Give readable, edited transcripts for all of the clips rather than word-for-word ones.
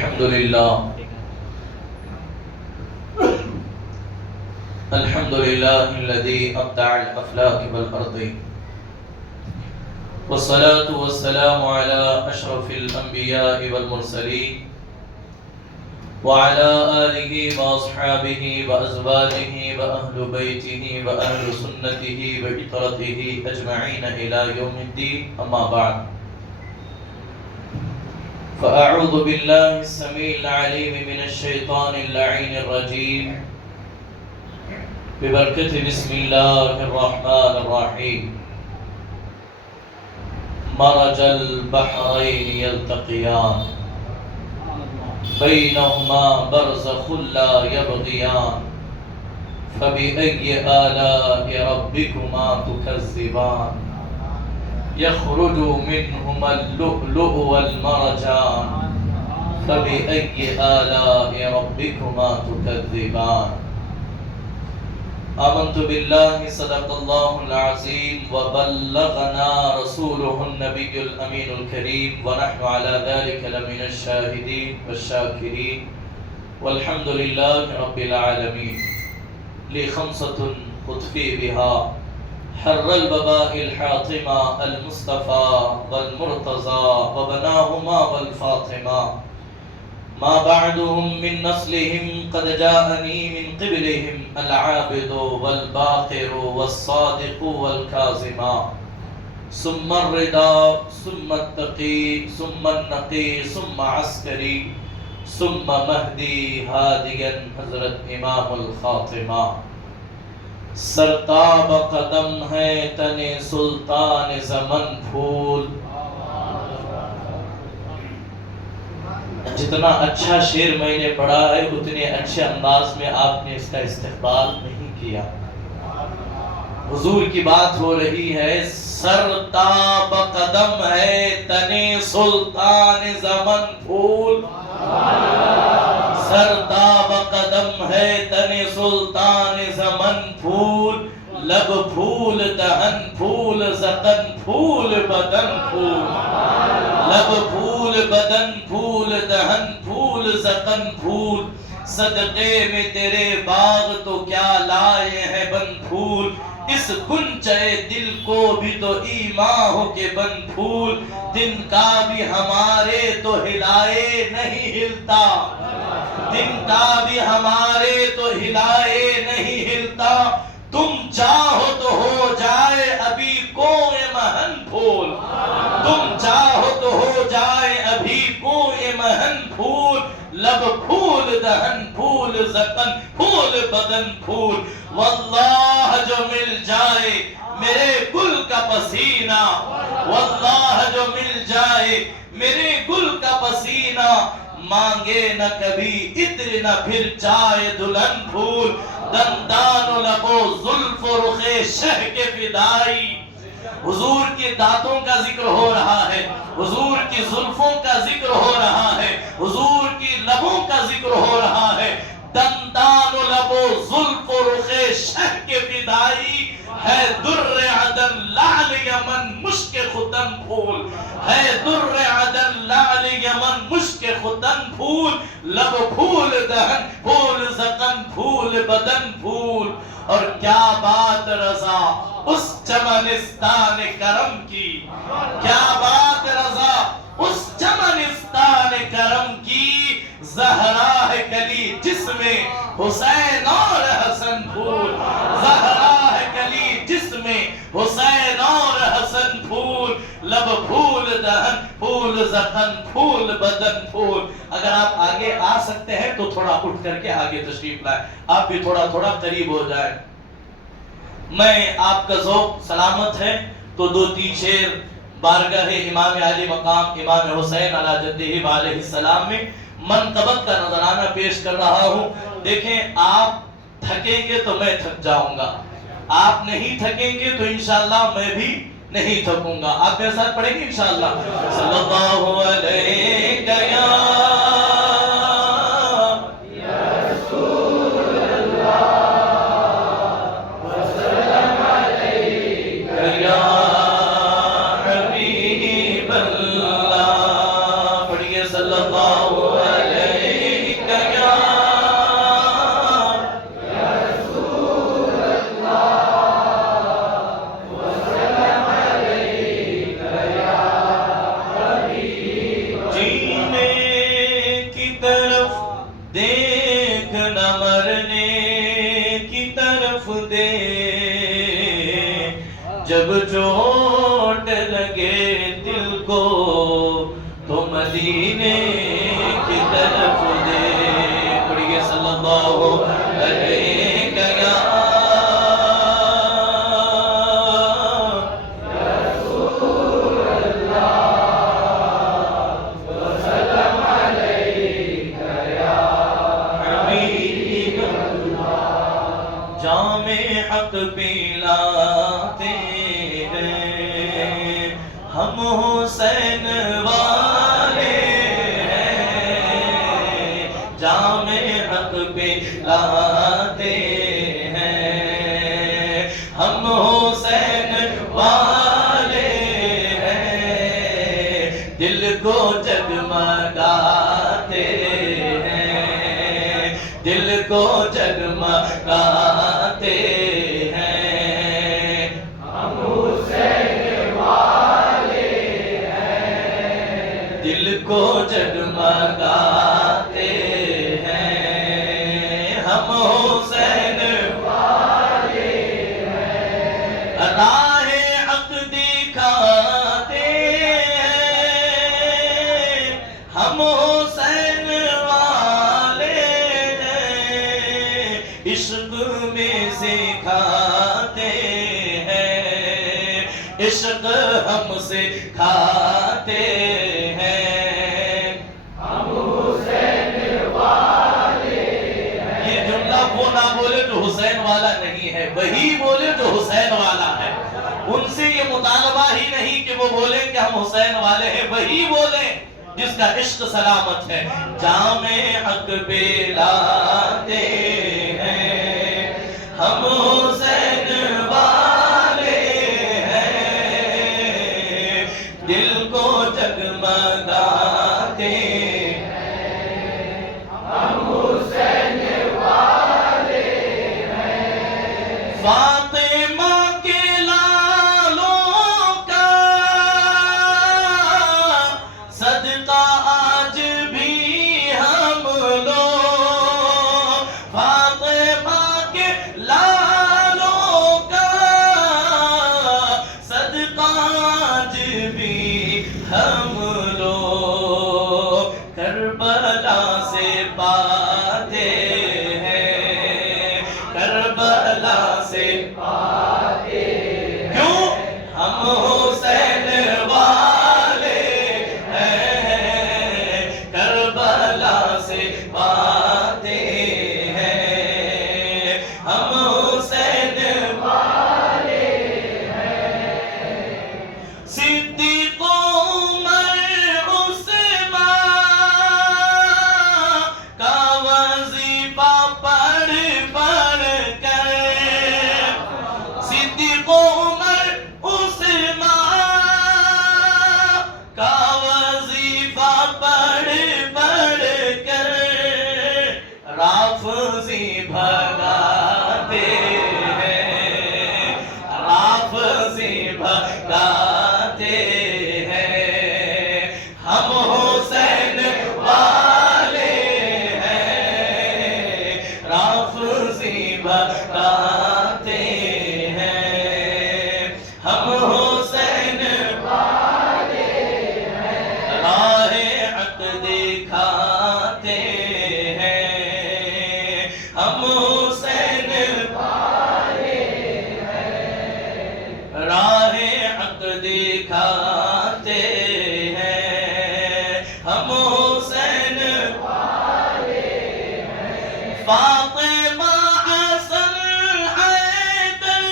الحمد لله الحمد لله الذي أبدع الأفلاك والأرض والصلاة والسلام على أشرف الأنبياء والمرسلين وعلى آله وأصحابه وأزواجه وأهل بيته وأهل سنته وعطرته أجمعين إلى يوم الدين أما بعد فأعوذ بالله السميع العليم من الشيطان اللعين الرجيم ببركة بسم الله الرحمن الرحيم مرج البحرين يلتقيان بينهما برزخ لا يبغيان فبأي آلاء ربكما تكذبان يخرج منهما اللؤلؤ والمرجان فبأي آلاء ربكما تكذبان آمنت بالله صدق الله العظيم وبلغنا رسوله النبي الأمين الكريم ونحن على ذلك لمن الشاهدين والشاكرين والحمد لله رب العالمين لي خمسة أطفي بها حر البباء الحاطمة المصطفى والمرتضى وبناهما والفاطمة ما بعدهم من نسلهم قد جاءني من قبلهم العابد والباقر والصادق والكاظم ثم الرضا ثم التقي ثم النقي ثم عسكري ثم مهدي هاديا حضرت امام الخاتمہ سرتاب قدم ہے تن سلطان زمن پھول. جتنا اچھا شعر میں نے پڑھا ہے اتنے اچھے انداز میں آپ نے اس کا استقبال نہیں کیا. حضور کی بات ہو رہی ہے. سرتاب قدم ہے تن سلطان زمن پھول. سرتاب قدم ہے تن سلطان زمن پھول. لب پھول دہن پھول زقن پھول بدن پھول. لب پھول بدن پھول دہن پھول زقن پھول. صدقے میں تیرے باغ تو کیا لائے ہیں بن پھول. اس گنچے دل کو بھی تو ایماں ہو کے بن پھول. دن کا بھی ہمارے تو ہلائے نہیں ہلتا. دن کا بھی ہمارے تو ہلائے نہیں ہلتا. تم چاہو تو ہو جائے ابھی کوئے مہن پھول. تم چاہو تو ہو جائے ابھی کوئے مہن پھول. لب پھول دہن پھول زقن پھول بدن پھول. واللہ جو مل جائے میرے گل کا پسینہ. واللہ جو مل جائے میرے گل کا پسینہ. مانگے نہ کبھی عطر نہ پھر چائے دلہن پھول. دندان و لب و زلف و رخ شہ کے فدائی. حضور کے دانتوں کا ذکر ہو رہا ہے. حضور کی زلفوں کا ذکر ہو رہا ہے. حضور کی لبوں کا ذکر ہو رہا ہے. دندان و لب و زلف و رخ شہ کے فدائی. ہے در عدن لعل یمن مشک ختن پھول. ہے در عدن لعل یمن مشک ختن پھول. لب پھول دہن پھول زقن پھول بدن پھول. اور کیا بات رضا اس چمنستان کرم کی. کیا بات رضا اس چمنستان کرم کی. زہرا ہے کلی جس میں حسین اور حسن پھول. زہرا ہے کلی جس میں حسین اور حسن پھول. لب پھول دہن پھول زخن پھول بدن پھول. اگر آپ آگے آ سکتے ہیں تو تھوڑا اٹھ کر کے آگے تشریف لائیں. آپ بھی تھوڑا تھوڑا قریب ہو جائیں. میں آپ کا ذوق سلامت ہے تو دو تین شعر بارگاہ امام عالی مقام امام حسین علی جدہ علیہ السلام میں منقبت کا نذرانہ پیش کر رہا ہوں. دیکھیں آپ تھکیں گے تو میں تھک جاؤں گا. آپ نہیں تھکیں گے تو انشاءاللہ میں بھی نہیں تھکوں گا. آپ میرے ساتھ پڑھیں گے انشاءاللہ. صلی اللہ علیہ یا صلی اللہ لگے دل کو تو مدینے کی طرف دے، پڑھیے صلی اللہ علیہ یا رسول اللہ وسلم علیک یا حبیب اللہ۔ جام حق پلاتے ہیں ہم حسین والے ہیں، جام حق پلاتے ہیں ہم حسین والے ہیں، دل کو جگمگاتے ہیں، دل کو جگمگاتے ہیں، ہم حسین والے ہیں، دل کو جگمگاتے ہیں، ہم حسین والے ہیں، راہ حق دکھاتے ہیں، ہم حسین والے ہیں، عشق میں سکھاتے ہیں، عشق ہم سکھاتے ہیں، ہم حسین والے ہیں۔ یہ جملہ وہ نہ بولے جو حسین والا نہیں ہے، وہی بولے جو حسین والا ہے۔ ان سے یہ مطالبہ ہی نہیں کہ وہ بولیں کہ ہم حسین والے ہیں، وہی بولیں جس کا عشق سلامت ہے۔ جام حق پلاتے ہیں ہم حسین والے ہیں، دل کو جگمگاتے ہیں، ہم حسین والے ہیں، فاطمہ کے لالوں کا صدقہ آج بھی ہم لوگ، فاطمہ کے لالوں کا صدقہ آج بھی ہم لوگ، کربلا سے پاتے ہیں، کربلا سے پاتے ہیں، کیوں؟ ہم حسین والے ہیں، کربلا سے پاتے ہیں، ہم حسین والے ہیں، صدیق عمر عثمان کا وظیفہ پڑھ پڑھ کر، صدیق عمر عثمان کا وظیفہ پڑھ پڑھ کر رافضی بھگاتے ہیں، رافضی بھگاتے ہیں، ہم حسین والے ہیں، رافضی بھگاتے ہیں، ہم حسین والے ہیں، راہ حق دکھاتے ہیں، ہم حسین والے ہیں، راہ حق دکھاتے ہیں، ہم حسین والے ہیں، فاطمہ حسن حیدر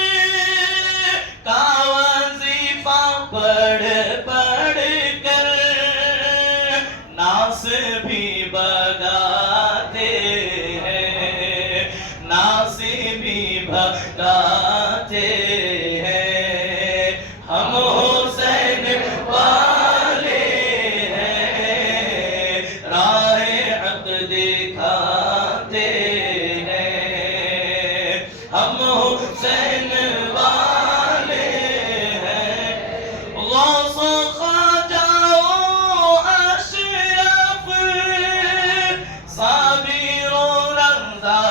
کا وظیفہ پڑھ پڑھ کر ناس بھی بگاتے ہیں، ناس بھی بگاتے ہیں، ہم حسین والے ہیں، راہ حق دکھاتے ہیں، ہم حسین والے ہیں، غوث خواجہ و اشرف صابر و رضا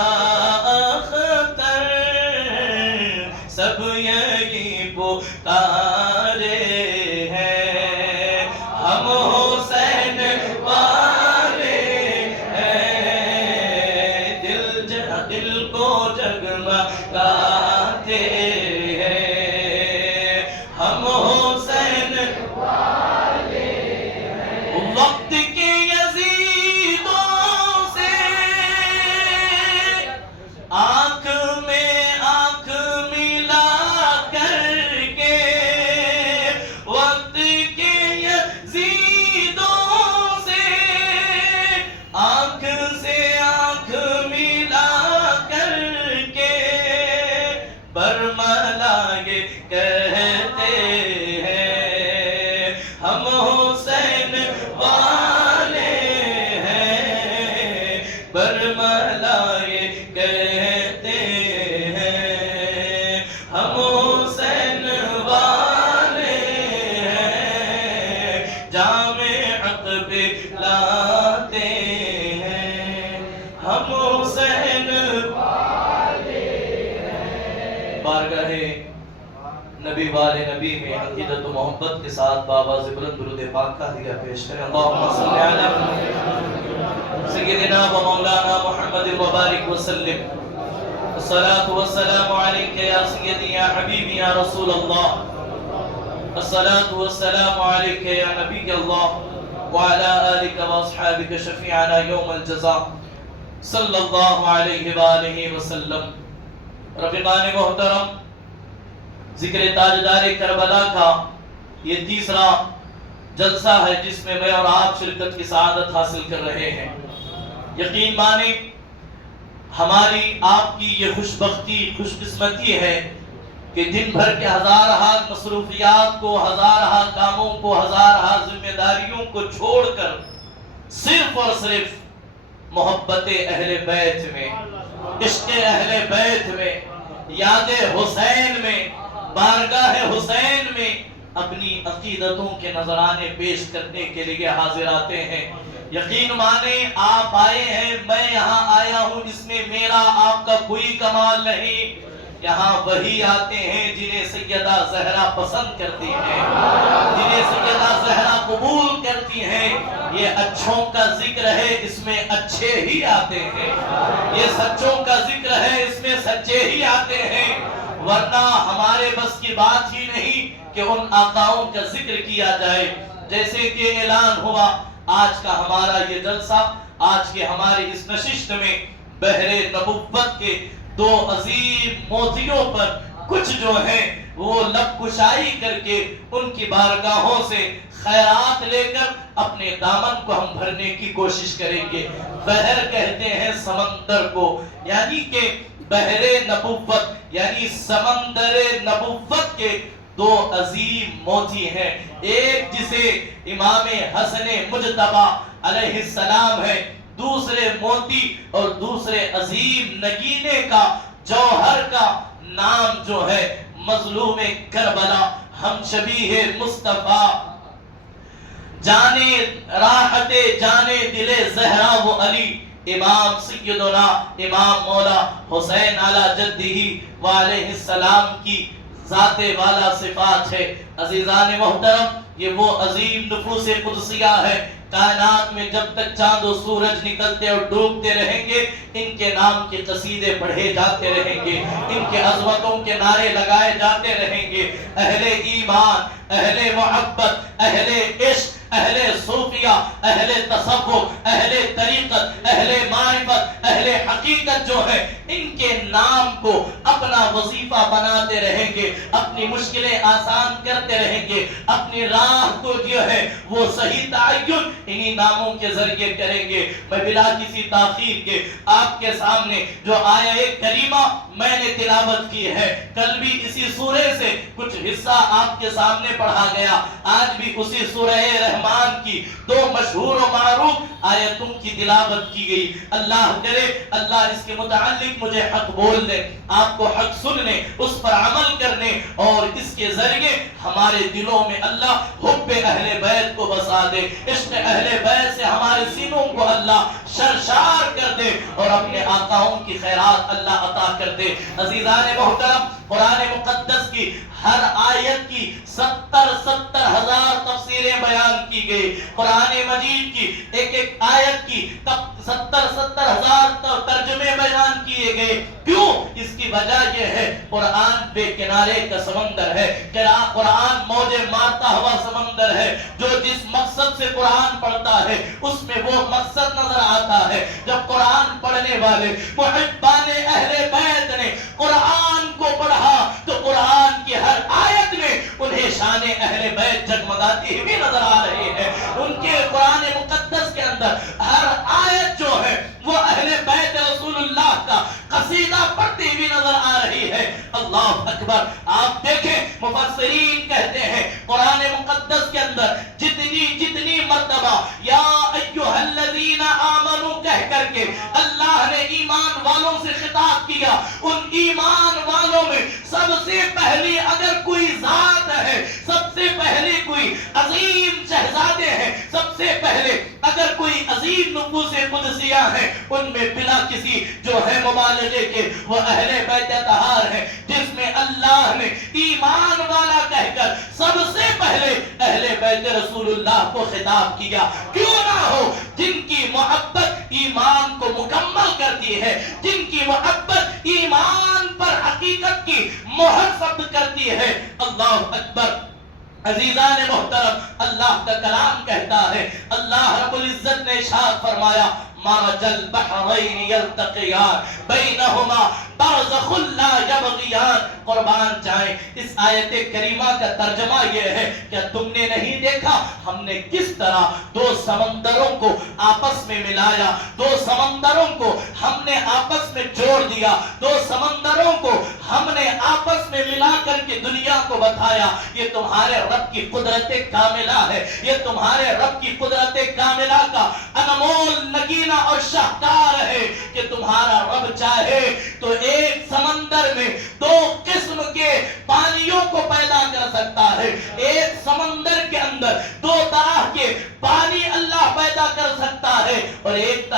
اختر سب یہی پکارے ہم حسین والے ہیں، برملا یہ کہتے ہیں، ہم حسین والے ہیں، جام عقب لاتے ہیں، ہم حسین والے ہیں۔ بارگاہ نبی والے نبی میں عقیدت و محبت کے ساتھ بابا بلند درود پاک کا ہدیہ پیش کریں۔ اللہم صلی علی سیدنا و مولانا محمد وبارک وسلم۔ الصلاة والسلام علیک یا سیدی یا حبیبی یا رسول اللہ، الصلاة والسلام علیک یا نبی اللہ وعلا آلک و اصحابک شفیعنا یوم الجزاء صلی اللہ علیہ وآلہ وسلم۔ رفیقان محترم، ذکر تاجدار کربلا کا یہ تیسرا جلسہ ہے جس میں میں اور آپ شرکت کی سعادت حاصل کر رہے ہیں۔ یقین مانیں ہماری آپ کی یہ خوش بختی، خوش قسمتی ہے کہ دن بھر کے ہزارہا مصروفیات کو، ہزارہا کاموں کو، ہزارہا ذمہ داریوں کو چھوڑ کر صرف اور صرف محبت اہل بیت میں، عشق اہل بیت میں، یاد حسین میں، بارگاہ حسین میں اپنی عقیدتوں کے نذرانے پیش کرنے کے لیے حاضر آتے ہیں۔ یقین مانیں آپ آئے ہیں، میں یہاں آیا ہوں، اس میں میرا آپ کا کوئی کمال نہیں۔ یہاں وہی آتے ہیں جنہیں سیدہ زہرا پسند کرتی ہیں، جنہیں سیدہ زہرا قبول کرتی ہیں۔ یہ اچھوں کا ذکر ہے، اس میں اچھے ہی آتے ہیں، یہ سچوں کا ذکر ہے، اس میں سچے ہی آتے ہیں، ورنہ ہمارے بس کی بات ہی نہیں کہ ان آقاؤں کا ذکر کیا جائے۔ جیسے کہ اعلان ہوا آج کا ہمارا یہ جلسہ، آج کے ہماری اس نشست میں بحر نبوت کے دو عظیم موتیوں پر کچھ جو ہیں وہ لب کشائی کر کے ان کی بارگاہوں سے خیرات لے کر اپنے دامن کو ہم بھرنے کی کوشش کریں گے۔ بحر کہتے ہیں سمندر کو، یعنی کہ بحر نبوت یعنی سمندر نبوت کے دو عظیم موتی ہیں، ایک جسے امام حسن مجتبی علیہ السلام ہے، دوسرے موتی اور دوسرے عظیم نگینے کا جوہر کا نام جو ہے مظلوم کربلا، ہم شبیہ مصطفیٰ، جانے راحت جانے دل زہرا و علی، امام سیدنا امام مولا حسین علی جدہ وعلیہ السلام کی ذات والا صفات ہے۔ عزیزان محترم، یہ وہ عظیم نفوس قدسیہ ہے، کائنات میں جب تک چاند و سورج نکلتے اور ڈوبتے رہیں گے ان کے نام کے قصیدے پڑھے جاتے رہیں گے، ان کے عظمتوں کے نعرے لگائے جاتے رہیں گے۔ اہل ایمان، اہل محبت، اہل عشق، اہل صوفیہ، اہل تصوف، اہل طریقت، اہل معرفت، اہل حقیقت جو ہے ان کے نام کو اپنا وظیفہ بناتے رہیں گے، اپنی مشکلیں آسان کرتے رہیں گے، اپنی راہ کو جو ہے وہ صحیح تعین انہی ناموں کے ذریعے کریں گے۔ میں بلا کسی تاخیر کے آپ کے سامنے جو آیہ کریمہ میں نے تلاوت کی ہے، کل بھی اسی سورے سے کچھ حصہ آپ کے سامنے پڑھا گیا، آج بھی اسی سورہ رحمان کی دو مشہور و معروف آیتوں کی تلاوت کی گئی۔ اللہ کرے اللہ اس کے متعلق مجھے حق بولنے، آپ کو حق سننے، اس پر عمل کرنے اور اس کے ذریعے ہمارے دلوں میں اللہ حب اہل بیت کو بسا دے، عشق اہل بیت سے ہمارے سینوں کو اللہ شرشار کر دے اور اپنے آقاؤں کی خیرات اللہ عطا کر دے۔ عزیزان محترم، قرآن مقدس کی ہر آیت کی 70 ہزار تفسیریں بیان کی گئی، قرآن مجید کی ایک ایک آیت کی 70 ہزار ترجمے بیان کیے گئے۔ کیوں؟ اس کی وجہ یہ ہے قرآن بے کنارے کا سمندر ہے، قرآن موجیں مارتا ہوا سمندر ہے، جو جس مقصد سے قرآن پڑھتا ہے اس میں وہ مقصد نظر آتا ہے۔ جب قرآن پڑھنے والے محبان اہل بیت نے قرآن کو پڑھا تو قرآن کی ہر آیت میں انہیں شان اہل بیت جگمگاتی ہوئی نظر آ رہی ہے۔ ان کے قرآن مقدس کے اندر ہر آیت جو ہے وہ اہل بیت رسول اللہ کا قصیدہ پڑھتی ہوئی نظر آ رہی ہے۔ اللہ اکبر! آپ دیکھیں مفسرین کہتے ہیں قرآن مقدس کے اندر جتنی مرتبہ یا ایھا الذین آمنو کہہ کر کے اللہ نے ایمان والوں سے خطاب کیا، ان ایمان والوں میں سب سے پہلی اگر کوئی ذات ہے، سب سے پہلے کوئی عظیم شہزادے ہیں، سب سے پہلے اگر کوئی عظیم نفوس قدسیہ ہے، ان میں بلا کسی جو ہے مبالغے کے وہ اہل بیت طہار ہے، جس میں اللہ نے ایمان والا کہہ کر سب سے پہلے اہل بیت رسول اللہ کو خطاب کیا۔ کیوں نہ ہو جن کی محبت ایمان کو مکمل کرتی ہے، جن کی محبت ایمان پر حقیقت کی مہر ثبت کرتی ہے۔ اللہ اکبر۔ عزیزان محترم، اللہ کا کلام کہتا ہے، اللہ رب العزت نے ارشاد فرمایا مرج البحرین یلتقیان بینہما برزخ لا یبغیان۔ قربان جائیں، اس آیت کریمہ کا ترجمہ یہ ہے کہ تم نے نہیں دیکھا ہم نے کس طرح دو سمندروں کو آپس میں ملایا، دو سمندروں کو ہم نے آپس میں جوڑ دیا، دو سمندروں کو ہم نے آپس میں ملا کر کے دنیا کو بتایا یہ تمہارے رب کی قدرت کاملہ ہے، یہ تمہارے رب کی قدرت کاملہ کا انمول نگینہ اور شاہکار ہے کہ تمہارا رب چاہے تو ایک سمندر میں دو قسم کے پانیوں کو پیدا کر سکتا ہے، ایک سمندر کے اندر دو طرح کے پانی اللہ پیدا کر سکتا ہے، اور ایک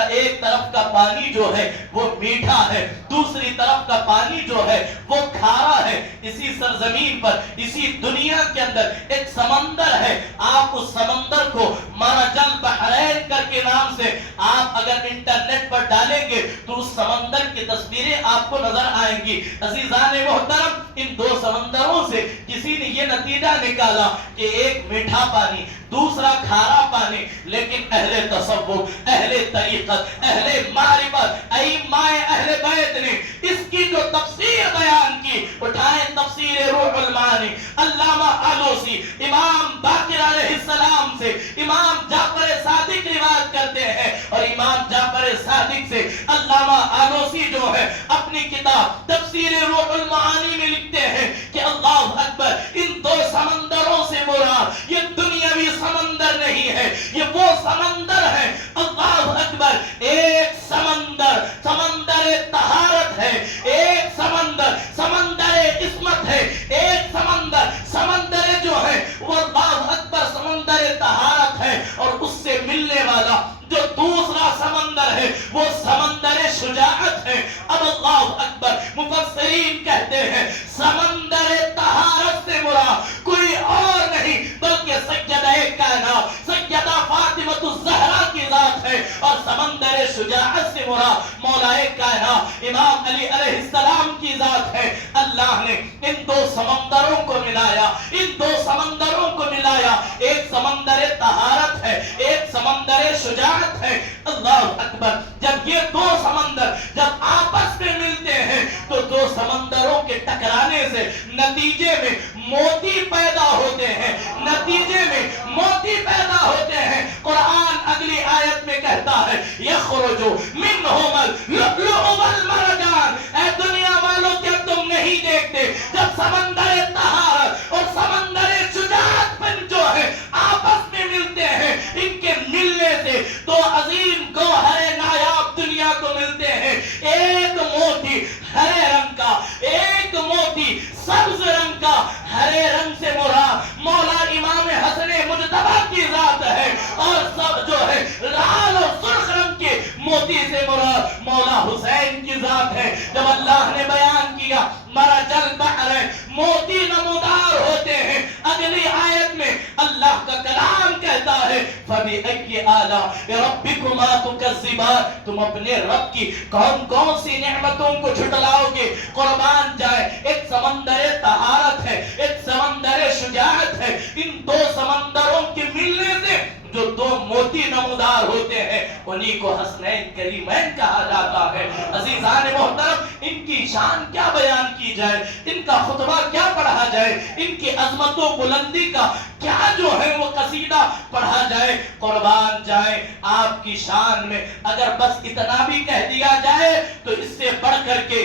طرف کا پانی جو ہے وہ میٹھا ہے، دوسری طرف کا پانی جو ہے وہ کھارا ہے۔ اسی سرزمین پر، اسی دنیا کے اندر ایک سمندر ہے، آپ اس سمندر کو مرج البحرین کر کے نام سے آپ اگر انٹرنیٹ پر ڈالیں گے تو اس سمندر کی تصویریں آپ کو نظر آئیں گی۔ عزیزان محترم، ان دو سمندروں سے کسی نے یہ نتیجہ نکالا کہ ایک میٹھا پانی، دوسرا کھارا پانی، لیکن اہل تصوف، اہل طریقت، اہل معرفت، ائمہ اہل بیت نے اس کی جو تفسیر بیان کی، اٹھائیں تفسیر روح المعانی، علامہ آلوسی، امام باقر علیہ السلام سے امام جعفر صادق روایت کرتے ہیں، اور امام جعفر صادق سے علامہ آلوسی جو ہے اپنی کتاب تفسیر روح المعانی میں لکھتے ہیں کہ اللہ اکبر، ان دو سمندروں سے مراد یہ دنیاوی سمندر نہیں ہے، یہ وہ سمندر ہے، اللہ اکبر، ایک سمندر سمندر طہارت ہے، ایک سمندر سمندر عصمت ہے، ایک سمندر سمندر جو ہے وہ اللہ اکبر سمندر طہارت ہے، اور اس سے ملنے والا جو دوسرا سمندر ہے وہ سمندر شجاعت ہے۔ اب اللہ اکبر، مفسرین کہتے ہیں سمندر طہارت سے مراد کوئی اور نہیں بلکہ سیدہ کائنات سیدہ فاطمہ الزہرا کی ذات ہے، اور سمندر شجاعت سے مراد مولا کائنات امام علی علیہ السلام کی ذات ہے۔ اللہ نے ان دو سمندروں کو ملایا، ان دو سمندروں کو ملایا، ایک سمندر طہارت ہے، ایک سمندر شجاعت ہے۔ اللہ اکبر، جب یہ دو سمندر جب آپس میں ملتے ہیں تو دو سمندروں کے ٹکرانے سے نتیجے میں موتی پیدا ہوتے ہیں، نتیجے میں موتی پیدا ہوتے ہیں۔ قرآن اگلی آیت میں کہتا ہے یخرج منہم اللؤلؤ والمرجان۔ اے دنیا والوں، کیا تم نہیں دیکھتے جب سمندر طہارت اور سمندر شجاعت پر جو ہے آپس میں ملتے ہیں، ان کے ملنے سے دو عظیم گوہر نایاب دنیا کو ملتے ہیں، ایک موتی ہرے رنگ کا، ایک موتی سبز رنگ کا۔ ہرے رنگ سے مراد مولا امام حسن مجتبی کی ذات ہے، اور سب جو ہے لال اور سرخ رنگ کے موتی سے مراد مولا حسین کی ذات ہے۔ جب اللہ نے بیان کیا مرج البحر، موتی نمودار ہوتے ہیں، اگلی آیت میں اللہ کا کلام کہتا ہے فَبِأَيِّ آلَاءِ رَبِّكُمَا تُكَذِّبَانِ، تم اپنے رب کی کون کون سی نعمتوں کو جھٹلاؤ گے۔ قربان جائے، ایک سمندر طہارت ہے، ایک سمندر شجاعت ہے، ان دو سمندروں کے ملنے سے جو دو موتی نمودار ہوتے ہیں انہی کو حسنین کریمین کہا جاتا ہے۔ عزیزان محترم، ان کی شان کیا بیان کی جائے، ان کا خطبہ کیا پڑھا جائے، ان کی عظمت و بلندی کا کیا جو ہے وہ قصیدہ پڑھا جائے۔ قربان جائیں، آپ کی شان میں اگر بس اتنا بھی کہہ دیا جائے تو اس سے بڑھ کر کے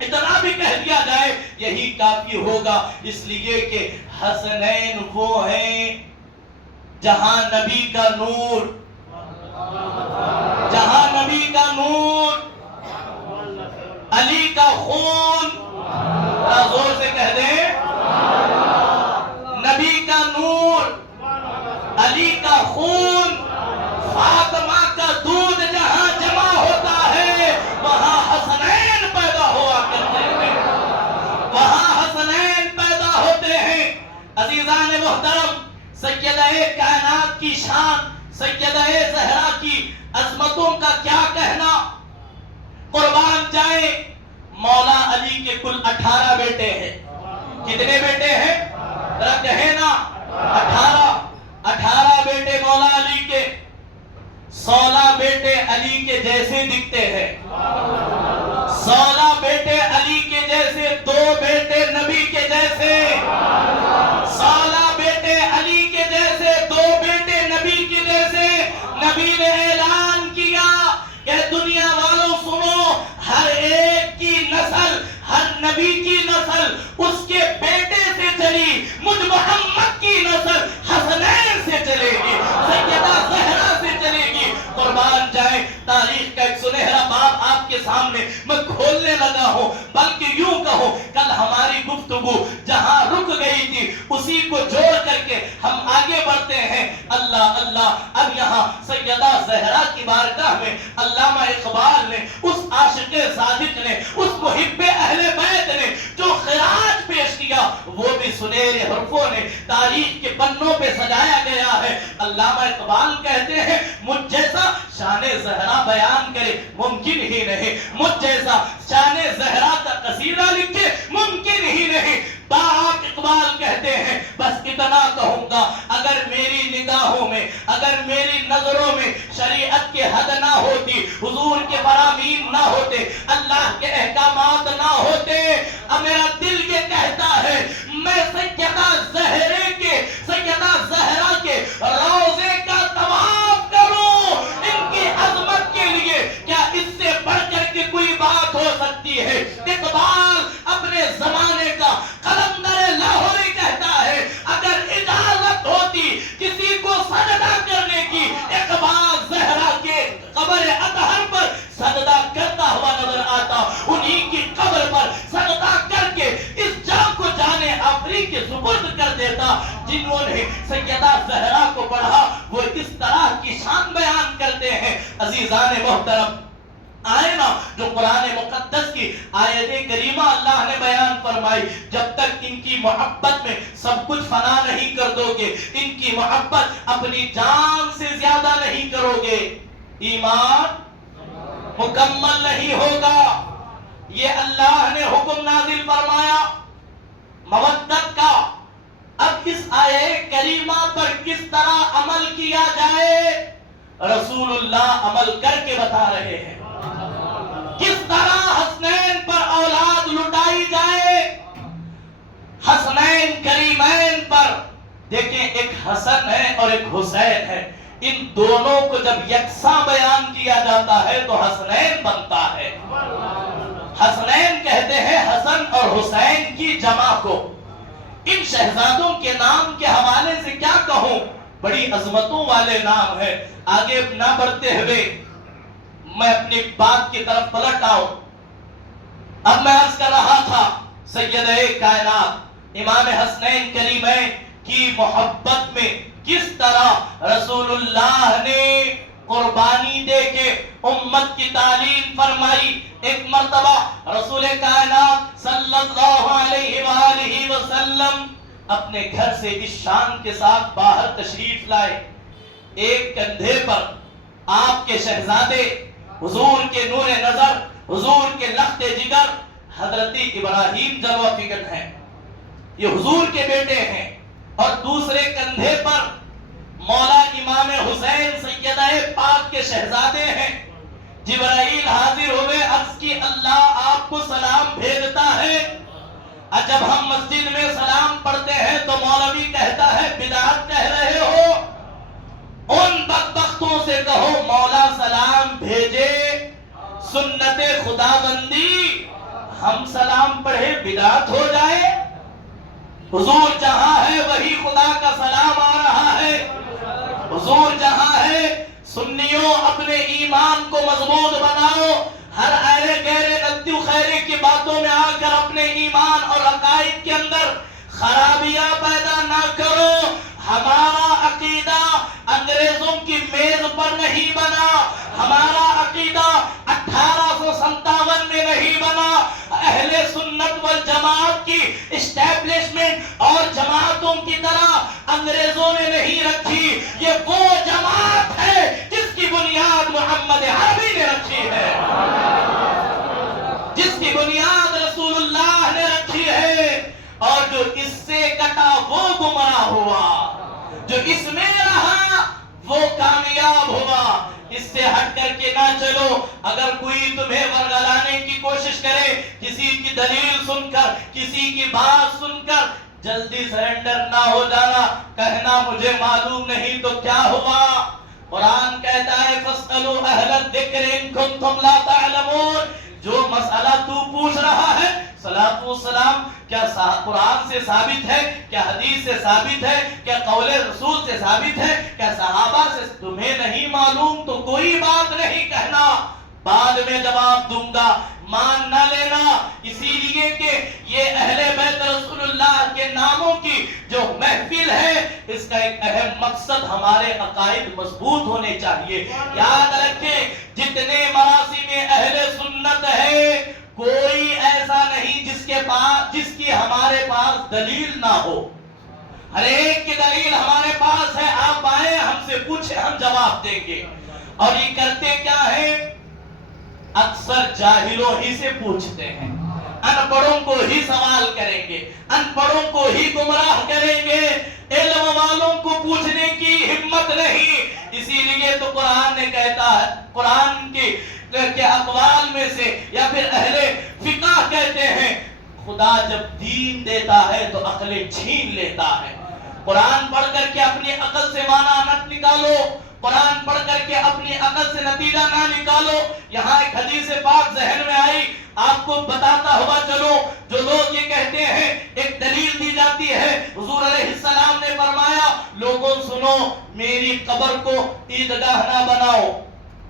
اتنا بھی کہہ دیا جائے یہی کافی ہوگا، اس لیے کہ حسنین وہ ہیں جہاں نبی کا نور، جہاں نبی کا نور، علی کا خون، زور سے کہہ دیں، نبی کا نور، علی کا خون، فاطمہ کا دودھ جہاں جمع ہوتا ہے وہاں حسنین پیدا ہوا کرتے ہیں، وہاں حسنین پیدا ہوتے ہیں۔ عزیزان محترم، سیدہ کائنات کی شان، سیدہ زہرا کی عظمتوں کا کیا کہنا، قربان جائیں۔ مولا علی کے کل 18 بیٹے ہیں۔ کتنے بیٹے ہیں؟ ذرا کہیں نا، 18 بیٹے مولا علی کے، 16 بیٹے علی کے جیسے دکھتے ہیں، 16 بیٹے علی کے جیسے، 2 بیٹے نبی کے جیسے، 16 بیٹے علی کے جیسے، 2 بیٹے نبی کے جیسے۔ نبی نے اعلان کیا کہ دنیا والوں سنو، ہر ایک کی نسل، ہر نبی کی نسل اس کے بیٹے سے چلی، مجھ محمد کی نسل حسنین سے چلے گی، سیدہ زہرا سے چلے گی۔ قربان جائیں، تاریخ کا ایک سنہرا باب آپ کے سامنے میں کھولنے لگا ہوں، بلکہ یوں کہوں کل ہماری گفتگو جہاں رک گئی تھی اسی کو جوڑ کر کے ہم آگے بڑھتے ہیں۔ اللہ اللہ، اب یہاں سیدہ زہرا کی بارگاہ میں علامہ اقبال نے، اس عاشق صادق نے، اس محب اہل بیت نے جو خراج پیش کیا وہ بھی سنہرے حرفوں نے تاریخ کے پنوں پہ سجایا گیا ہے۔ علامہ اقبال کہتے ہیں مجھ جیسا شان زہرا بیان کرے ممکن ہی نہیں، مجھ جیسا شان زہرا کا قصیدہ لکھے ممکن ہی نہیں۔ باپ اقبال کہتے ہیں بس اتنا کہوں گا، اگر میری نگاہوں میں، اگر میری نظروں میں شریعت کے حد نہ ہوتی، حضور کے فرامین نہ ہوتے، اللہ کے احکامات نہ ہوتے، اب میرا دل یہ کہتا ہے میں سیدہ زہرے کے، سیدہ زہرا کے روضے کا طواف کروں۔ ان کی عظمت کے لیے کیا اس سے بڑھ کر کے کوئی بات ہو سکتی ہے؟ اقبال اپنے زمانے کا قلندر لاہوری کہتا ہے اگر اجازت ہوتی کسی کو سجدہ کرنے کی، اقبال زہرا کے قبر اطہر پر سجدہ کرتا ہوا نظر آتا، انہی کی قبر پر سجدہ کر کے اس جان کو جانے آفری کے سپرد کر دیتا۔ جنہوں نے سیدہ زہرا کو پڑھا وہ اس طرح کی شان بیان کرتے ہیں۔ عزیزان محترم، آئے نا جو قرآن مقدس کی آیت کریمہ اللہ نے بیان فرمائی، جب تک ان کی محبت میں سب کچھ فنا نہیں کر دو گے، ان کی محبت اپنی جان سے زیادہ نہیں کرو گے، ایمان مکمل نہیں ہوگا۔ یہ اللہ نے حکم نازل فرمایا مودت کا۔ اب اس آیت کریمہ پر کس طرح عمل کیا جائے، رسول اللہ عمل کر کے بتا رہے ہیں۔ کس طرح حسنین پر اولاد لٹائی جائے، حسنین کریمین پر۔ دیکھیں ایک حسن ہے اور ایک حسین ہے، ان دونوں کو جب یکساں بیان کیا جاتا ہے تو حسنین بنتا ہے۔ حسنین کہتے ہیں حسن اور حسین کی جمع کو۔ ان شہزادوں کے نام کے حوالے سے کیا کہوں، بڑی عظمتوں والے نام ہے۔ آگے نہ بڑھتے ہوئے میں اپنی بات کی طرف پلٹ آؤں۔ اب میں عرض کر رہا تھا سیدہ کائنات امام حسنین کریمین کی محبت میں کس طرح رسول اللہ نے قربانی دے کے امت کی تعلیم فرمائی۔ ایک مرتبہ رسول کائنات صلی اللہ علیہ وآلہ وسلم اپنے گھر سے اس شان کے ساتھ باہر تشریف لائے، ایک کندھے پر آپ کے شہزادے، حضور کے نور نظر، حضور کے لخت جگر حضرت ابراہیم جلوہ فکر ہیں، یہ حضور کے بیٹے ہیں، اور دوسرے کندھے پر مولا امام حسین سیدہ پاک کے شہزادے ہیں۔ جبرائیل حاضر ہوئے، عرض کی اللہ آپ کو سلام بھیجتا ہے۔ جب ہم مسجد میں سلام پڑھتے ہیں تو مولوی کہتا ہے بدعت کہہ رہے ہو، ان بدبختوں سے کہو مولا سلام بھیجے، سنت خدا بندی، ہم سلام پڑھے بدعت ہو جائے۔ حضور جہاں ہے وہی خدا کا سلام آ رہا ہے۔ سنیوں اپنے ایمان کو مضبوط بناؤ، ہر ایرے گہرے ندی خیرے کی باتوں میں آ کر اپنے ایمان اور عقائد کے اندر خرابیاں پیدا نہ کرو۔ ہمارا عقیدہ انگریزوں کی میز پر نہیں بنا، ہمارا عقیدہ 1857 میں نہیں بنا، اہل سنت والجماعت کی اسٹیبلشمنٹ اور جماعتوں کی طرح انگریزوں نے نہیں رکھی، یہ وہ جماعت ہے جس کی بنیاد محمد عربی نے رکھی ہے، جس کی بنیاد رسول اللہ نے رکھی ہے، اور جو اس سے کٹا وہ گمراہ ہوا، جو اس میں رہا وہ کامیاب ہوا۔ اس سے ہٹ کر کے نہ چلو۔ اگر کوئی تمہیں ورگلانے کی کوشش کرے، کسی کی دلیل سن کر، کسی کی بات سن کر جلدی سرنڈر نہ ہو جانا، کہنا مجھے معلوم نہیں تو کیا ہوا۔ قرآن کہتا ہے فَاسْأَلُوا أَهْلَ الذِّكْرِ إِن كُنتُمْ لَا تَعْلَمُونَ۔ جو مسئلہ تو پوچھ رہا ہے، صلاۃ والسلام، کیا قرآن سے ثابت ہے، کیا حدیث سے ثابت ہے، کیا قول رسول سے ثابت ہے، کیا صحابہ سے؟ تمہیں نہیں معلوم تو کوئی بات نہیں کہنا، بعد میں جواب دوں گا، مان نہ لینا۔ اسی لیے کہ یہ اہل بیت رسول اللہ کے ناموں کی جو محفل ہے، اس کا ایک اہم مقصد ہمارے عقائد مضبوط ہونے چاہیے۔ یاد رکھیں، جتنے مراسم اہل سنت ہے، کوئی ایسا نہیں جس کی ہمارے پاس دلیل نہ ہو۔ ہر ایک کی دلیل ہمارے پاس ہے، آپ آئیں ہم سے پوچھیں، ہم جواب دیں گے۔ اور یہ کرتے کیا ہے؟ اکثر جاہلوں ہی سے پوچھتے ہیں، ان پڑھوں کو ہی سوال کریں گے، ان پڑھوں کو ہی گمراہ کریں گے، علم والوں کو پوچھنے کی ہمت نہیں۔ اسی لیے تو قرآن نے کہتا ہے، قرآن کے اقوال میں سے یا پھر اہل فقہ کہتے ہیں، خدا جب دین دیتا ہے تو عقلیں چھین لیتا ہے۔ قرآن پڑھ کر کے اپنی عقل سے معنی نہ نکالو، قرآن پڑھ کر کے اپنی عقل سے نتیجہ نہ نکالو۔ یہاں ایک حدیث پاک ذہن میں آئی، آپ کو بتاتا ہوا چلو۔ جو لوگ یہ کہتے ہیں، ایک دلیل دی جاتی ہے، حضور علیہ السلام نے فرمایا لوگوں سنو، میری قبر کو عیدگاہ نہ بناؤ۔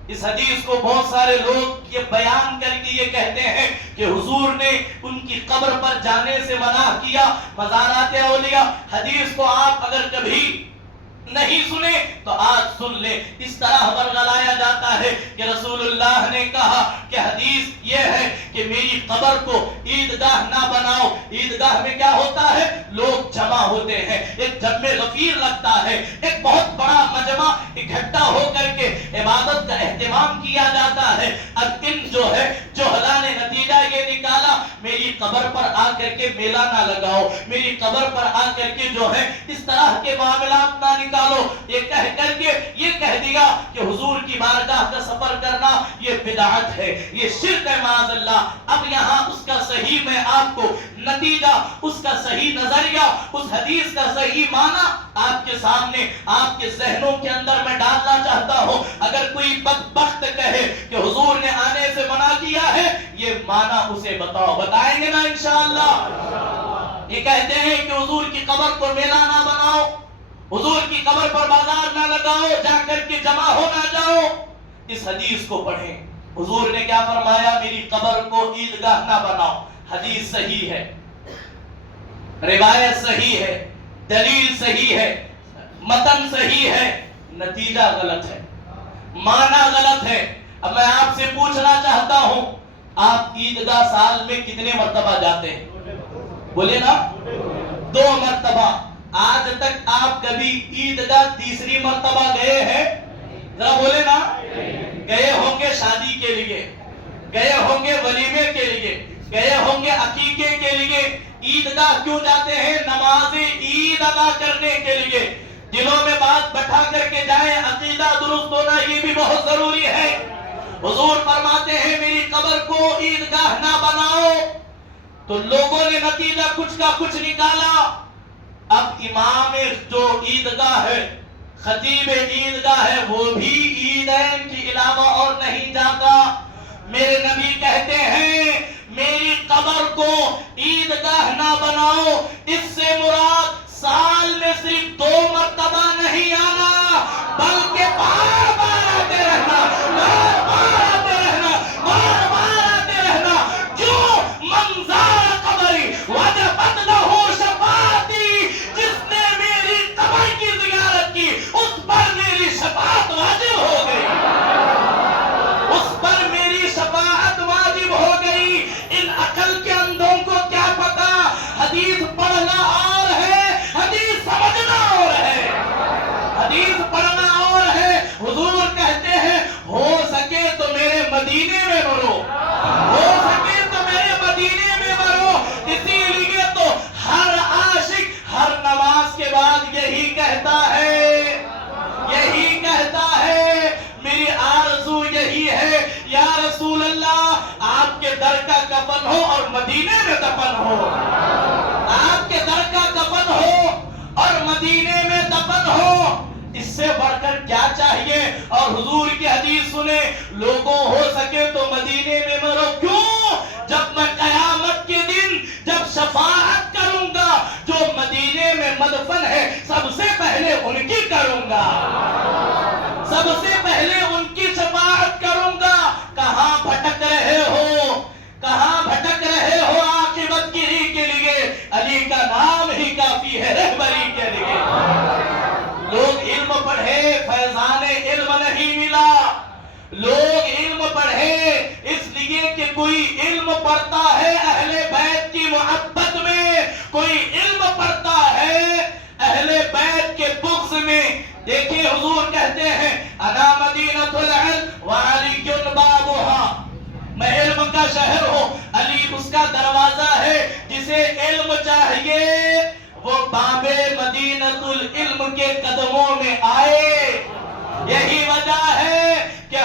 اس حدیث کو بہت سارے لوگ یہ بیان کر کے یہ کہتے ہیں کہ حضور نے ان کی قبر پر جانے سے منع کیا، مزارات اولیاء۔ حدیث کو آپ اگر کبھی نہیں سنے تو آج سن لیں۔ اس طرح ورگلایا جاتا ہے کہ رسول اللہ نے کہا کہ حدیث یہ ہے کہ میری قبر کو عیدگاہ نہ بناؤ۔ عیدگاہ میں کیا ہوتا ہے؟ لوگ جمع ہوتے ہیں، ایک جمع غفیر لگتا ہے، ایک بہت بڑا مجمع اکٹھا ہو کر کے عبادت کا اہتمام کیا جاتا ہے۔ اب ان جو ہے جہلا نے نتیجہ یہ نکالا، میری قبر پر آ کر کے میلہ نہ لگاؤ، میری قبر پر آ کر کے جو ہے اس طرح کے معاملات نہ نکالو۔ یہ کہہ کر کے یہ کہہ دیا کہ حضور کی بارگاہ کا سفر کرنا یہ بدعت ہے، یہ شرک ہے معاذ اللہ۔ اب یہاں اس کا صحیح میں آپ کو نتیجہ، اس کا صحیح نظریہ، اس حدیث کا صحیح معنی آپ کے سامنے، آپ کے ذہنوں کے اندر میں ڈالنا چاہتا ہوں۔ اگر کوئی بدبخت کہے کہ حضور نے آنے سے منع کیا ہے، یہ معنی اسے بتاؤ، بتائیں گے نا انشاءاللہ۔ یہ کہتے ہیں کہ حضور کی قبر کو میلہ نہ بناؤ، حضور کی قبر پر بازار نہ لگاؤ، جا کر کے جمع ہو نہ جاؤ۔ اس حدیث کو پڑھیں، حضور نے کیا فرمایا؟ میری قبر کو عیدگاہ نہ بناؤ۔ حدیث صحیح ہے، روایت صحیح ہے، دلیل صحیح ہے، متن صحیح ہے، نتیجہ غلط ہے، معنی غلط ہے۔ اب میں آپ سے پوچھنا چاہتا ہوں، آپ عیدگاہ سال میں کتنے مرتبہ جاتے ہیں؟ بولے نا، 2 مرتبہ۔ آج تک آپ کبھی عیدگاہ تیسری مرتبہ گئے ہیں؟ ذرا بولے نا۔ گئے ہوں گے شادی کے لیے، گئے ہوں گے ولیمے کے لیے، گئے ہوں گے عقیقے کے لیے۔ عیدگاہ کیوں جاتے ہیں؟ نماز عید ادا کرنے کے لیے۔ دلوں میں بات بٹھا کر کے جائیں، عقیدہ درست ہونا یہ بھی بہت ضروری ہے۔ حضور فرماتے ہیں میری قبر کو عیدگاہ نہ بناؤ، تو لوگوں نے نتیجہ کچھ کا کچھ نکالا۔ اب امام جو عیدگاہ ہے، خطیب عیدگاہ ہے، وہ بھی عیدین کے علاوہ اور نہیں جاتا۔ میرے نبی کہتے ہیں میری قبر کو عیدگاہ نہ بناؤ، اس سے مراد سال میں صرف 2 مرتبہ نہیں آنا، بلکہ بار بار حدیث پڑھنا اور ہے. حضور کہتے ہیں ہو سکے تو میرے مدینے میں مرو, ہو سکے تو میرے مدینے میں مرو. اسی لیے تو ہر عاشق ہر نماز کے بعد یہی کہتا ہے, یہی کہتا ہے, میری آرزو یہی ہے یا رسول اللہ آپ کے در کا کفن ہو اور مدینے میں دفن ہو, آپ کے در کا کفن ہو اور مدینے میں دفن ہو. اس سے بڑھ کر کیا چاہیے؟ اور حضور کی حدیث سنے, لوگوں ہو سکے تو مدینے میں مرو. کیوں؟ جب میں قیامت کے دن جب شفاعت کروں گا, جو مدینے میں مدفن ہے سب سے پہلے ان کی کروں گا, سب سے پہلے ان کی شفاعت کروں گا. کہاں بھٹک رہے ہو, کہاں بھٹک رہے ہو عاقبت گیری کے لیے؟ علی کا نام ہی کافی ہے رہبری کے لیے. لوگ علم پڑھے, فیضان علم نہیں ملا. لوگ علم پڑھے اس لیے کہ کوئی علم پڑھتا ہے اہل بیت کی محبت میں, کوئی علم پڑھتا ہے اہل بیت کے بغض میں. دیکھیں حضور کہتے ہیں انا مدینۃ العلم وعلی بابها, میں علم کا شہر ہوں, علی اس کا دروازہ ہے. جسے علم چاہیے وہ باب مدینۃ العلم کے قدموں میں آئے. یہی وجہ ہے کہ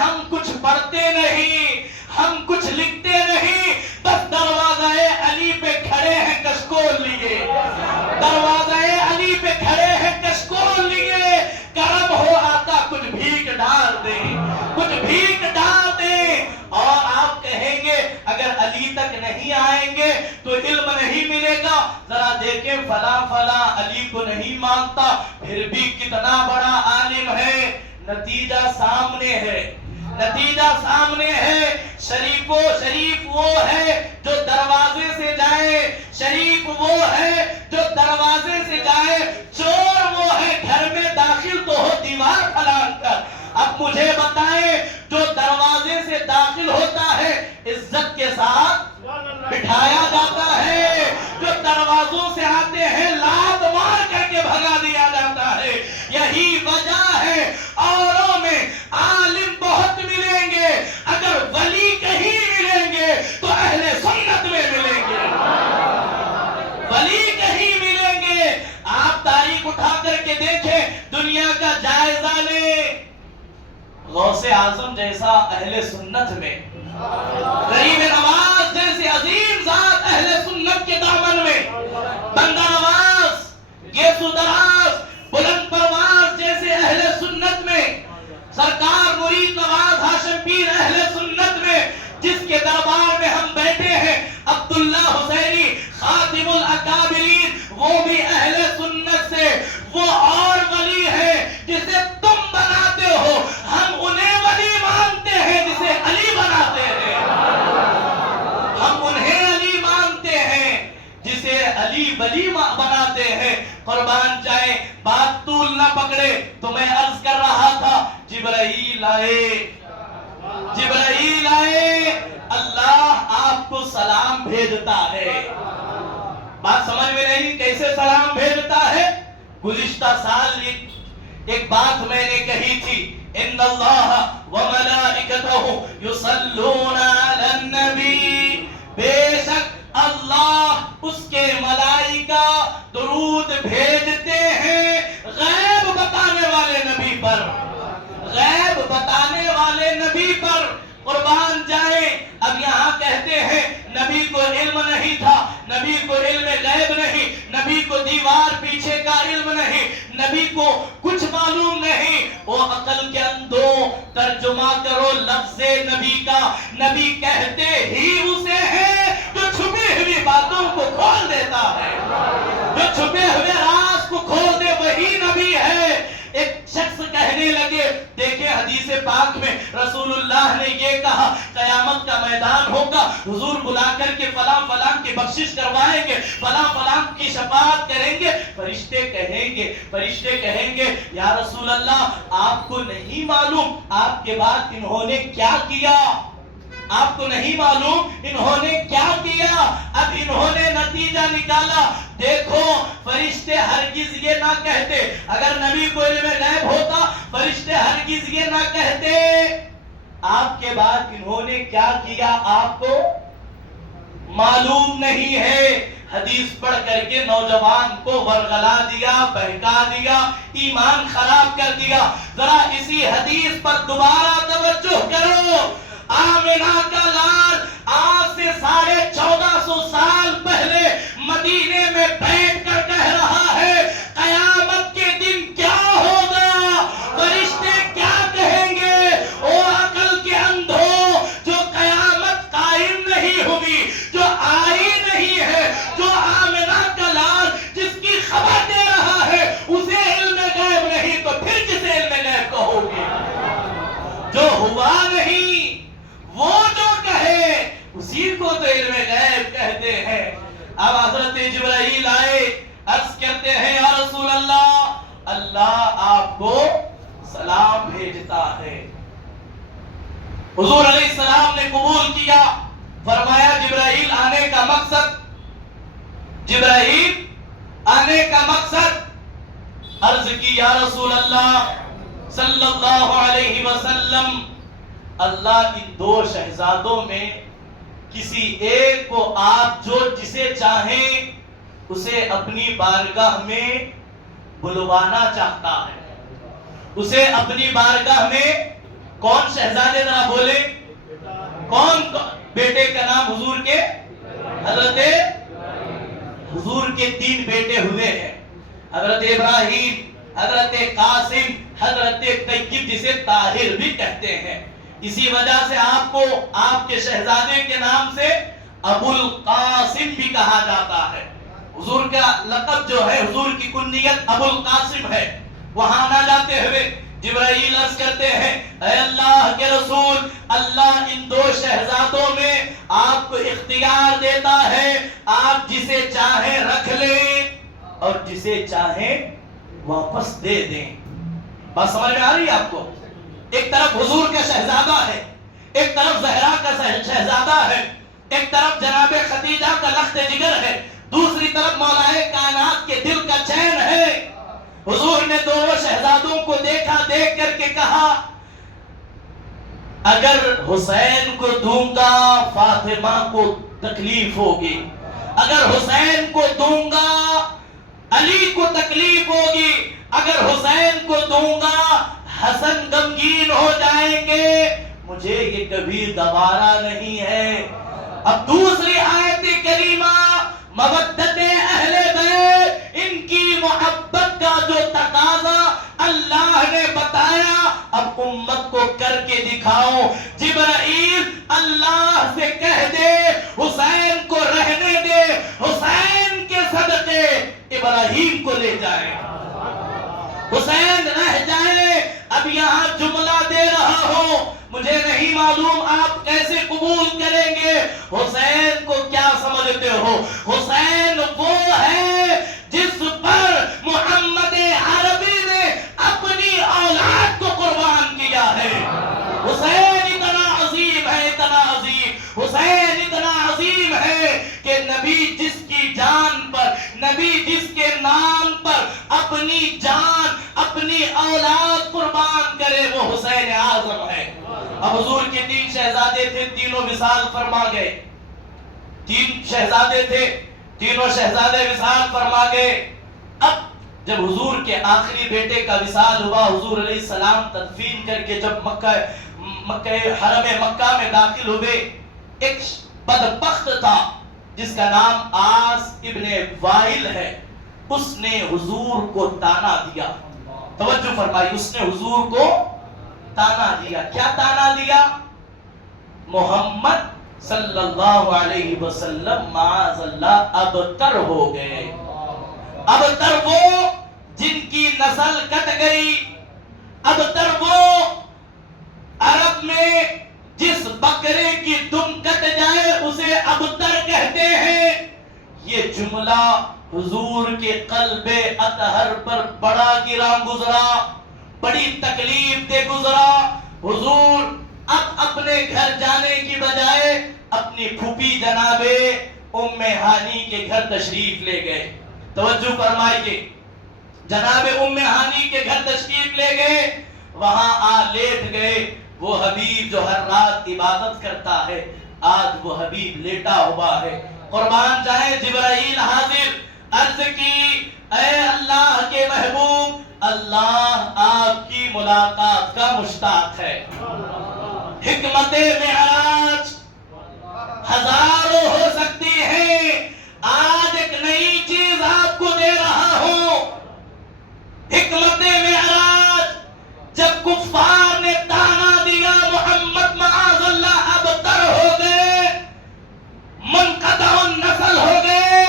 ہم کچھ پڑھتے نہیں, ہم کچھ لکھتے نہیں, بس دروازہ علی پہ کھڑے ہیں کشکول لیے, دروازہ علی پہ کھڑے ہیں کشکول لیے. کرم ہو آقا کچھ بھیک ڈال دیں, کچھ بھیک ڈال دیں. اور آپ کہیں گے اگر علی تک نہیں آئیں گے تو علم نہیں ملے گا. ذرا دیکھیں فلاں فلاں علی کو نہیں مانتا, پھر بھی کتنا بڑا عالم ہے. نتیجہ سامنے ہے, نتیجہ سامنے ہے. شریف وہ ہے جو دروازے سے جائے, شریف وہ ہے جو دروازے سے جائے, چور وہ ہے گھر میں داخل تو ہو دیوار پھلان کر. اب مجھے بتائیں جو دروازے سے داخل ہوتا ہے عزت کے ساتھ بٹھایا جاتا ہے, جو دروازوں سے آتے ہیں لات مار کر کے بھگا دیا جاتا ہے. یہی وجہ ہے اوروں میں عالم بہت ملیں گے, اگر ولی کہیں ملیں گے تو اہل سنت میں ملیں گے, ولی کہیں ملیں گے. آپ تاریخ اٹھا کر کے دیکھیں, دنیا کا جائزہ لیں. غوث اعظم جیسا اہل سنت میں, غریب نواز جیسے عظیم ذات اہل سنت کے دامن میں, بندہ نواز, گیسو دراز, بلند پرواز جیسے اہل سنت میں, سرکار مرید نواز ہاشم پیر اہل سنت میں, جس کے دربار میں ہم بیٹھے ہیں عبداللہ حسینی خاتم الاکابرین, وہ بھی اہل سنت سے. وہ اور ولی ہے جسے تم بناتے ہو, ہم انہیں ولی مانتے ہیں جسے علی بناتے ہیں, ہم انہیں علی مانتے ہیں جسے علی ولی بناتے ہیں. قربان جائیں, بات طول نہ پکڑے تو میں عرض کر رہا تھا جبرائیل آئے, جبرائیل آئے, اللہ آپ کو سلام بھیجتا ہے. بات سمجھ میں نہیں کیسے سلام بھیجتا ہے؟ گزشتہ سال ایک بات میں نے کہی تھی, ان اللہ وملائکتہ یصلون علی النبی, بے شک اللہ اس کے ملائکہ درود بھیجتے ہیں غیب بتانے والے نبی پر, غیب بتانے والے نبی پر. قربان جائیں, اب یہاں کہتے ہیں نبی کو علم نہیں تھا, نبی کو علم غیب نہیں, نبی کو دیوار پیچھے کا علم نہیں, نبی کو کچھ معلوم نہیں. وہ عقل کے اندھوں ترجمہ کرو لفظ نبی کا. نبی کہتے ہی اسے ہیں جو چھپی ہوئی باتوں کو کھول دیتا ہے, جو چھپے ہوئے راز کو کھول دے وہی نبی ہے. ایک شخص کہنے لگے, دیکھیں حدیث پاک میں رسول اللہ نے یہ کہا قیامت کا میدان ہوگا, حضور بلا کر کے فلاں فلاں کی بخشش کروائیں گے, فلاں فلاں کی شفاعت کریں گے. فرشتے کہیں گے یا رسول اللہ آپ کو نہیں معلوم آپ کے بعد انہوں نے کیا کیا, آپ کو نہیں معلوم انہوں نے کیا کیا؟ اب انہوں نے نتیجہ نکالا. دیکھو فرشتے ہرگز یہ نہ کہتے، اگر نبی کو علم غیب ہوتا فرشتے ہرگز یہ نہ کہتے. آپ کے بعد انہوں نے کیا کیا آپ کو معلوم نہیں ہے. حدیث پڑھ کر کے نوجوان کو ورغلا دیا، بہکا دیا، ایمان خراب کر دیا. ذرا اسی حدیث پر دوبارہ توجہ کرو. آمنہ کا لال آج سے 1450 سال پہلے مدینے میں بیٹھ کر کہہ رہا ہے قیامت کے دن کیا ہوگا، فرشتے کیا کہیں گے. او عقل کے اندھو، جو قیامت قائم نہیں ہوگی، جو آئی نہیں ہے، جو آمنہ کا لال جس کی خبر دے رہا ہے اسے علم غیب نہیں تو پھر کسے علم غیب کہو گے؟ جو ہوا نہیں وہ جو کہے اسی کو تو علم غیب کہتے ہیں. اب حضرت جبرائیل آئے، عرض کرتے ہیں یا رسول اللہ، اللہ آپ کو سلام بھیجتا ہے. حضور علیہ السلام نے قبول کیا. فرمایا جبرائیل آنے کا مقصد، جبرائیل آنے کا مقصد. عرض کی یا رسول اللہ صلی اللہ علیہ وسلم، اللہ ان دو شہزادوں میں کسی ایک کو آپ جسے چاہیں اسے اپنی بارگاہ میں بلوانا چاہتا ہے. اسے اپنی بارگاہ میں کون شہزادے ذرا بولے؟ کون بیٹے کا نام حضور کے؟ حضرت حضور کے 3 بیٹے ہوئے ہیں، حضرت ابراہیم، حضرت قاسم، حضرت طیب جسے طاہر بھی کہتے ہیں. اسی وجہ سے آپ کو آپ کے شہزادے کے نام سے ابو القاسم بھی کہا جاتا ہے. حضور کا لقب جو ہے، حضور کی کنیت ابو القاسم ہے. وہاں نہ جاتے ہوئے جبرائیل عرض کرتے ہیں اے اللہ کے رسول، اللہ ان 2 شہزادوں میں آپ کو اختیار دیتا ہے، آپ جسے چاہیں رکھ لیں اور جسے چاہیں واپس دے دیں. بات سمجھ میں آ رہی ہے آپ کو؟ ایک طرف حضور کا شہزادہ ہے، ایک طرف زہرا کا شہزادہ ہے، ایک طرف جناب خدیجہ کا لخت جگر ہے، دوسری طرف مولا کائنات کے دل کا چین ہے. حضور نے دونوں شہزادوں کو دیکھا، دیکھ کر کے کہا اگر حسین کو دوں گا فاطمہ کو تکلیف ہوگی، اگر حسین کو دوں گا علی کو تکلیف ہوگی، اگر حسین کو دوں گا حسن غمگین ہو جائیں گے، مجھے یہ کبھی گوارا نہیں ہے. اب دوسری آیت کریمہ مودت اہل بیت، ان کی محبت کا جو تقاضا اللہ نے بتایا، اب امت کو کر کے دکھاؤ. جبرائیل اللہ سے کہہ دے حسین کو رہنے دے، حسین کے صدقے ابراہیم کو لے جائے، حسین رہ جائے. اب یہاں جملہ دے رہا ہوں، مجھے نہیں معلوم آپ کیسے قبول کریں گے. حسین کو کیا سمجھتے ہو؟ حسین وہ ہے جس پر محمد عربی نے اپنی اولاد کو قربان کیا ہے. حسین اتنا عظیم ہے، اتنا عظیم، حسین اتنا عظیم ہے کہ نبی جس کی جان پر، نبی جس کے نام پر اپنی جان، اپنی اولاد قربان کرے، وہ حسین اعظم ہے. اب حضور کے 3 شہزادے تھے، تینوں وصال فرما گئے. 3 شہزادے تھے، تینوں شہزادے وصال فرما گئے. اب جب حضور کے آخری بیٹے کا وصال ہوا، حضور علیہ السلام تدفین کر کے جب حرم مکہ میں داخل ہوئے، ایک بدبخت تھا جس کا نام آس ابن وائل ہے. اس نے حضور کو تانا دیا. توجہ فرمائی، اس نے حضور کو تانا دیا. کیا تانا دیا؟ محمد صلی اللہ علیہ وسلم معاذ اللہ ابتر ہو گئے. ابتر وہ جن کی نسل کٹ گئی، ابتر وہ عرب میں جس بکرے کی دم کٹ جائے اسے ابتر کہتے ہیں. یہ جملہ حضور کے قلب اطہر پر بڑا گراں گزرا، بڑی تکلیف دے گزرا. حضور اب اپنے گھر جانے کی بجائے اپنی پھوپھی جناب ام ہانی کے گھر تشریف لے گئے. توجہ فرمائیے, جناب ام ہانی کے گھر تشریف لے گئے, وہاں آ لیٹ گئے. وہ حبیب جو ہر رات عبادت کرتا ہے, آج وہ حبیب لیٹا ہوا ہے. قربان جائیں جبرائیل حاضر, عرض کی اے اللہ کے محبوب, اللہ آپ کی ملاقات کا مشتاق ہے. حکمت معراج ہزاروں ہو سکتی ہیں, آج ایک نئی چیز آپ کو دے رہا ہوں. حکمت معراج, جب کفار نے تانا دیا محمد معاذ اللہ ابتر ہو گئے, منقطع النسل ہو گئے,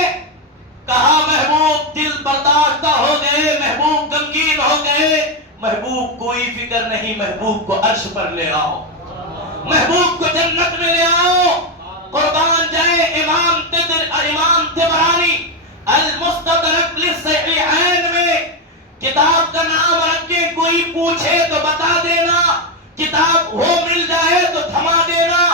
کہا محبوب دل برداشتہ ہو گئے, محبوب غمگین ہو گئے, محبوب کوئی فکر نہیں, محبوب کو عرش پر لے آؤ, محبوب کو جنت میں لے آؤ. قربان جائے امام طبرانی المستدرک للصحیحین میں کتاب کا نام رکھے, کوئی پوچھے تو بتا دینا, کتاب ہو مل جائے تو تھما دینا.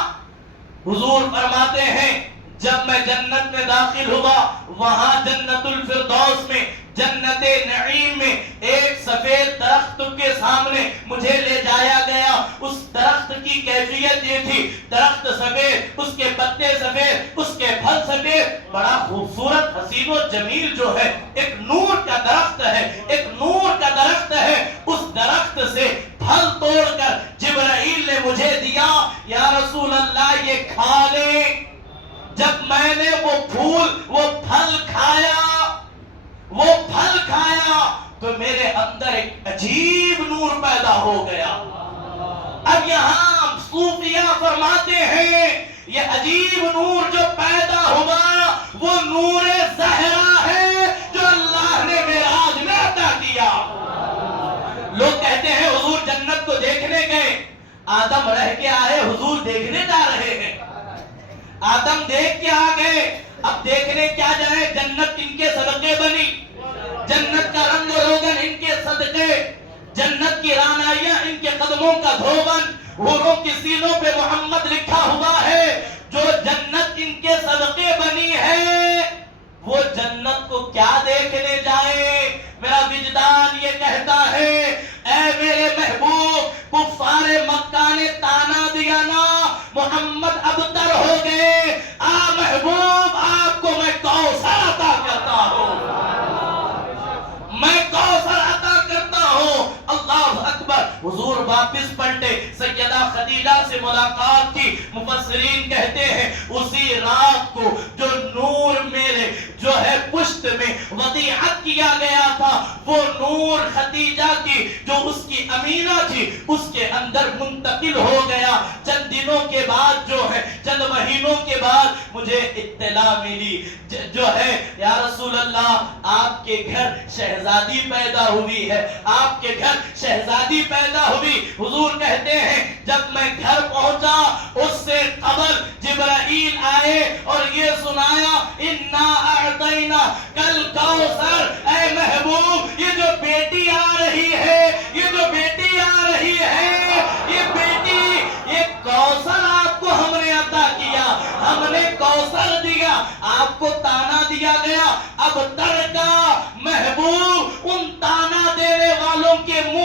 حضور فرماتے ہیں جب میں جنت میں داخل ہوا, وہاں جنت الفردوس میں, جنت نعیم میں ایک سفید درخت کے سامنے مجھے لے جایا گیا. اس درخت کی کیفیت یہ تھی, درخت سفید, اس کے پتے سفید, اس کے پھل سفید, بڑا خوبصورت حسین و جمیل جو ہے, ایک نور کا درخت ہے, ایک نور کا درخت ہے. اس درخت سے پھل توڑ کر جبرائیل نے مجھے دیا, یا رسول اللہ یہ کھا لے. جب میں نے وہ پھل کھایا تو میرے اندر ایک عجیب نور پیدا ہو گیا. اب یہاں صوفیہ فرماتے ہیں یہ عجیب نور جو پیدا ہوا وہ نور زہرا ہے جو اللہ نے معراج میں عطا کیا. لوگ کہتے ہیں حضور جنت کو دیکھنے گئے, آدم رہ کے آئے, حضور دیکھنے جا رہے ہیں. آدم دیکھ کے آ گئے, اب دیکھنے کیا جائے, جنت ان کے صدقے بنی, جنت کا رنگ و روغن ان کے صدقے, جنت کی رانائیاں ان کے قدموں کا دھوبن, حوروں کی سینوں پہ محمد لکھا ہوا ہے. جو جنت ان کے صدقے بنی ہے وہ جنت کو کیا دیکھنے جائے. میرا وجدان یہ کہتا ہے اے میرے محبوب, کفار مکہ نے تانا دیا نا, محمد ابتر ہو گئے, محبوب آپ کو میں کوثر عطا کرتا ہوں, میں کوثر عطا کرتا ہوں. اللہ اکبر. حضور واپس پلٹے, سیدہ خدیجہ سے ملاقات کی. مفسرین کہتے ہیں اسی رات کو جو نور میرے جو ہے پشت میں وضیعت کیا گیا تھا, وہ نور خدیجہ کی جو اس کی امینہ تھی اس کے اندر منتقل ہو گیا. چند دنوں کے بعد جو ہے, چند مہینوں کے بعد مجھے اطلاع ملی جو ہے یا رسول اللہ آپ کے گھر شہزادی پیدا ہوئی ہے, آپ کے گھر شہزادی پیدا ہوئی. حضور کہتے ہیں جب میں گھر پہنچا اس سے قبل جبرائیل آئے اور یہ سنایا انا اعطینا کل کوثر. اے محبوب یہ جو بیٹی آ رہی ہے, یہ جو بیٹی آ رہی ہے, یہ بیٹی, یہ کوثر آپ کو ہم نے عطا کیا, ہم نے کوثر دیا, آپ کو تانا دیا گیا. اب تر کا محبوب ان تانا دینے والوں کے منہ